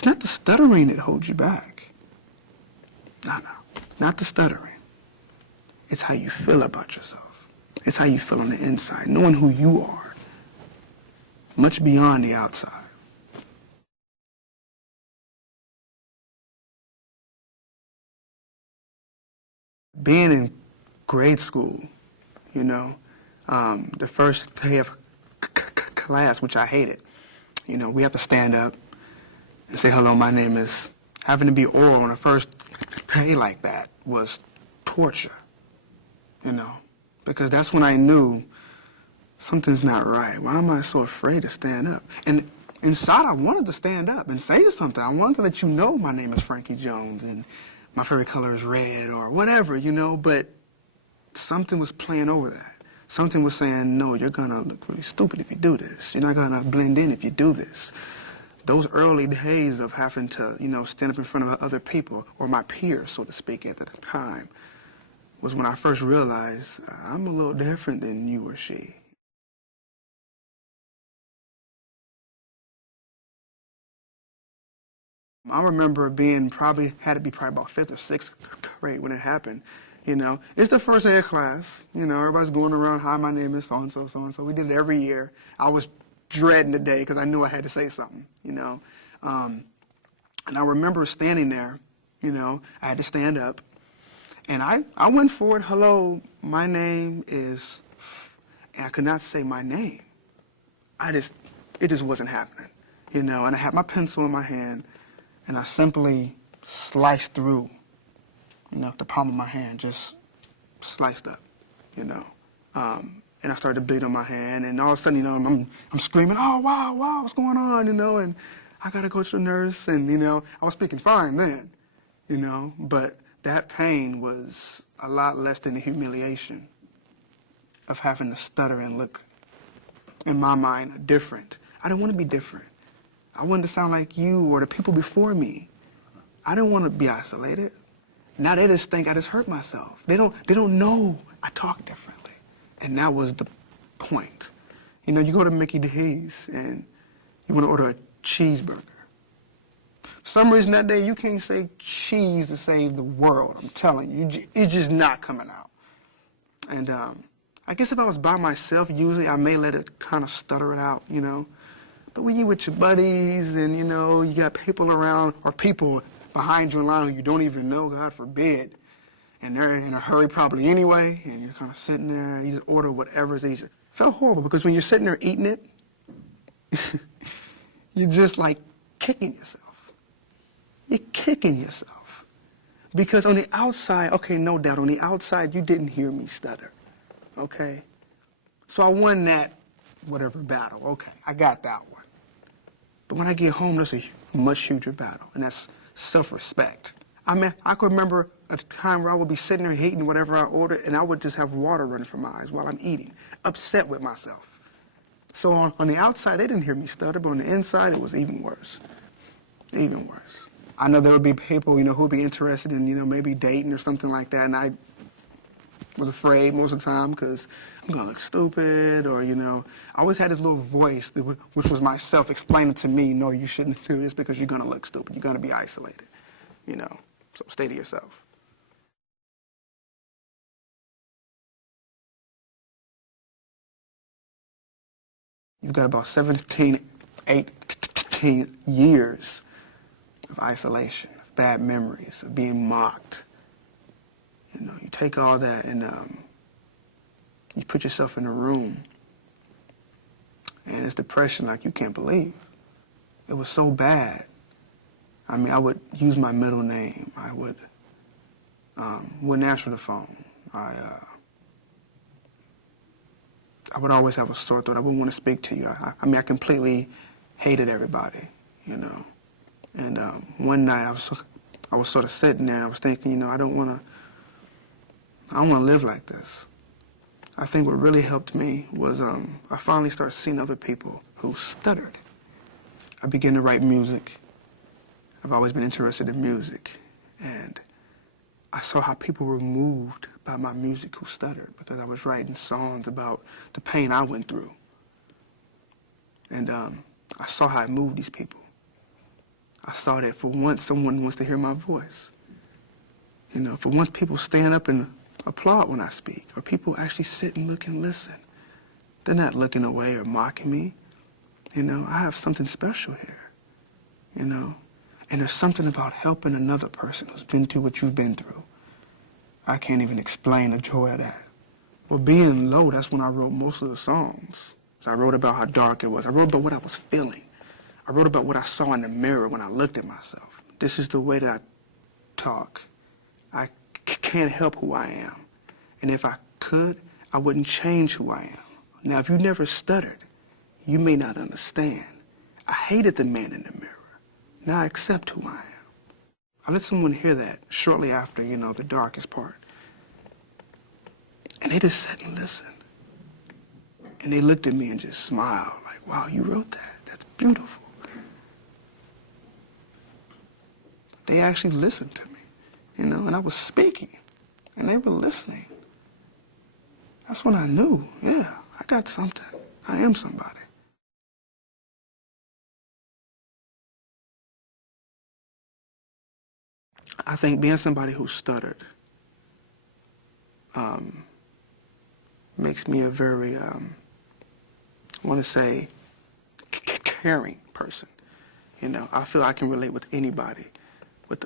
It's not the stuttering that holds you back. No, not the stuttering. It's how you feel about yourself. It's how you feel on the inside, knowing who you are, much beyond the outside. Being in grade school, you know, the first day of class, which I hated, you know, we have to stand up and say, hello, my name is. Having to be oral on the first day like that was torture, you know, because that's when I knew something's not right. Why am I so afraid to stand up? And inside, I wanted to stand up and say something. I wanted to let you know my name is Frankie Jones and my favorite color is red or whatever, you know, but something was playing over that. Something was saying, no, you're going to look really stupid if you do this. You're not going to blend in if you do this. Those early days of having to, you know, stand up in front of other people, or my peers, so to speak, at the time, was when I first realized I'm a little different than you or she. I remember had to be probably about 5th or 6th grade when it happened. You know, it's the first day of class. You know, everybody's going around, hi, my name is so-and-so, so-and-so. We did it every year. I was dreading the day because I knew I had to say something, you know. And I remember standing there, you know, I had to stand up. And I went forward, hello, my name is, and I could not say my name. It just wasn't happening, you know. And I had my pencil in my hand, and I simply sliced through, you know, the palm of my hand, just sliced up, you know. And I started to bleed on my hand, and all of a sudden, you know, I'm screaming, oh, wow, what's going on, you know, and I got to go to the nurse, and, you know, I was speaking fine then, you know, but that pain was a lot less than the humiliation of having to stutter and look, in my mind, different. I didn't want to be different. I wanted to sound like you or the people before me. I didn't want to be isolated. Now they just think I just hurt myself. They don't know I talk differently. And that was the point. You know, you go to Mickey D's and you want to order a cheeseburger. For some reason that day you can't say cheese to save the world. I'm telling you, it's just not coming out. And I guess if I was by myself, usually I may let it kind of stutter it out, you know. But when you with your buddies and, you know, you got people around or people behind you in line who you don't even know, God forbid, and they're in a hurry probably anyway, and you're kind of sitting there and you just order whatever's easy. It felt horrible because when you're sitting there eating it, you're just like kicking yourself. You're kicking yourself. Because on the outside, okay, no doubt, on the outside you didn't hear me stutter, okay? So I won that whatever battle, okay, I got that one. But when I get home, there's a much huger battle, and that's self-respect. I mean, I could remember a time where I would be sitting there eating whatever I ordered, and I would just have water running from my eyes while I'm eating, upset with myself. So on the outside, they didn't hear me stutter, but on the inside, it was even worse. Even worse. I know there would be people, you know, who would be interested in, you know, maybe dating or something like that, and I was afraid most of the time because I'm going to look stupid or, you know, I always had this little voice which was myself explaining to me, no, you shouldn't do this because you're going to look stupid. You're going to be isolated, you know, so stay to yourself. You've got about 18 years of isolation, of bad memories, of being mocked. You know, you take all that and you put yourself in a room, and it's depression like you can't believe. It was so bad. I mean, I would use my middle name. I wouldn't answer the phone. I would always have a sore throat. I wouldn't want to speak to you. I mean, I completely hated everybody, you know. And one night I was sort of sitting there and I was thinking, you know, I don't want to live like this. I think what really helped me was I finally started seeing other people who stuttered. I began to write music. I've always been interested in music. And I saw how people were moved by my music who stuttered because I was writing songs about the pain I went through. And I saw how it moved these people. I saw that for once someone wants to hear my voice. You know, for once people stand up and applaud when I speak, or people actually sit and look and listen. They're not looking away or mocking me. You know, I have something special here, you know. And there's something about helping another person who's been through what you've been through. I can't even explain the joy of that. Well, being low, that's when I wrote most of the songs. So I wrote about how dark it was. I wrote about what I was feeling. I wrote about what I saw in the mirror when I looked at myself. This is the way that I talk. I can't help who I am. And if I could, I wouldn't change who I am. Now, if you never stuttered, you may not understand. I hated the man in the mirror. Now I accept who I am. I let someone hear that shortly after, you know, the darkest part. And they just sat and listened. And they looked at me and just smiled, like, wow, you wrote that. That's beautiful. They actually listened to me, you know, and I was speaking, and they were listening. That's when I knew, yeah, I got something. I am somebody. I think being somebody who stuttered makes me a very, I want to say, caring person. You know, I feel I can relate with anybody with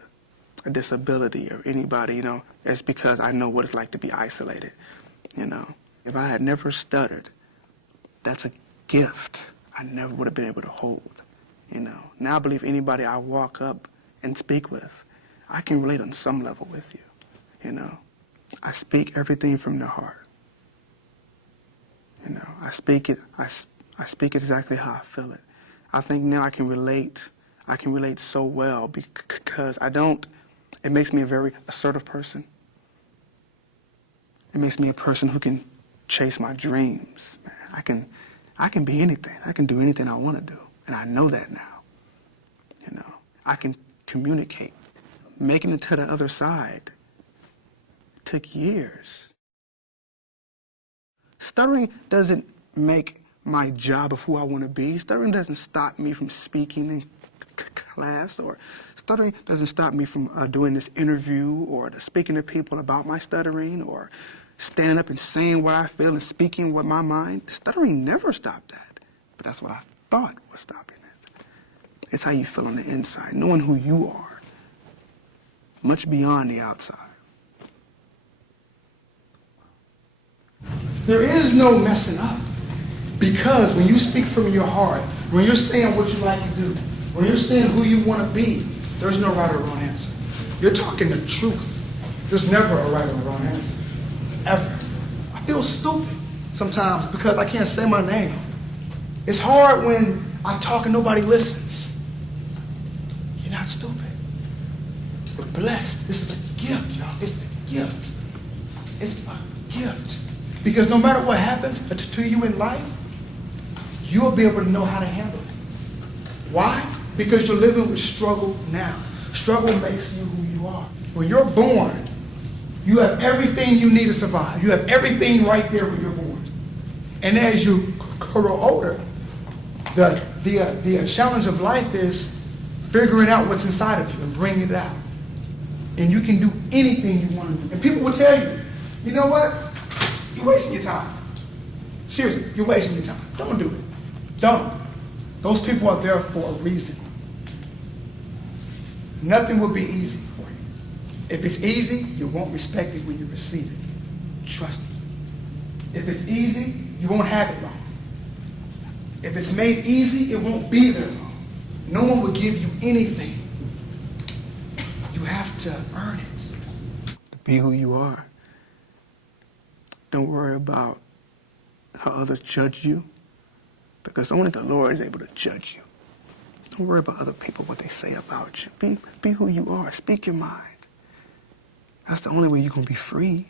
a disability or anybody, you know. It's because I know what it's like to be isolated, you know. If I had never stuttered, that's a gift I never would have been able to hold, you know. Now I believe anybody I walk up and speak with, I can relate on some level with you, you know. I speak everything from the heart. You know, I speak it exactly how I feel it. I think now I can relate so well because it makes me a very assertive person. It makes me a person who can chase my dreams. Man, I can be anything. I can do anything I want to do. And I know that now. You know, I can communicate. Making it to the other side took years. Stuttering doesn't make my job of who I want to be. Stuttering doesn't stop me from speaking in class, or stuttering doesn't stop me from doing this interview or speaking to people about my stuttering or standing up and saying what I feel and speaking with my mind. Stuttering never stopped that, but that's what I thought was stopping it. It's how you feel on the inside, knowing who you are, much beyond the outside. There is no messing up, because when you speak from your heart, when you're saying what you like to do, when you're saying who you want to be, there's no right or wrong answer. You're talking the truth. There's never a right or wrong answer, ever. I feel stupid sometimes because I can't say my name. It's hard when I talk and nobody listens. You're not stupid. We're blessed. This is a gift, y'all. It's a gift. It's a gift. Because no matter what happens to you in life, you'll be able to know how to handle it. Why? Because you're living with struggle now. Struggle makes you who you are. When you're born, you have everything you need to survive. You have everything right there when you're born. And as you grow older, the challenge of life is figuring out what's inside of you and bringing it out. And you can do anything you want to do. And people will tell you, you know what? You're wasting your time. Seriously, you're wasting your time. Don't do it. Don't. Those people are there for a reason. Nothing will be easy for you. If it's easy, you won't respect it when you receive it. Trust me. If it's easy, you won't have it long. If it's made easy, it won't be there long. No one will give you anything. You have to earn it. Be who you are. Don't worry about how others judge you, because only the Lord is able to judge you. Don't worry about other people, what they say about you. Be who you are. Speak your mind. That's the only way you're going to be free.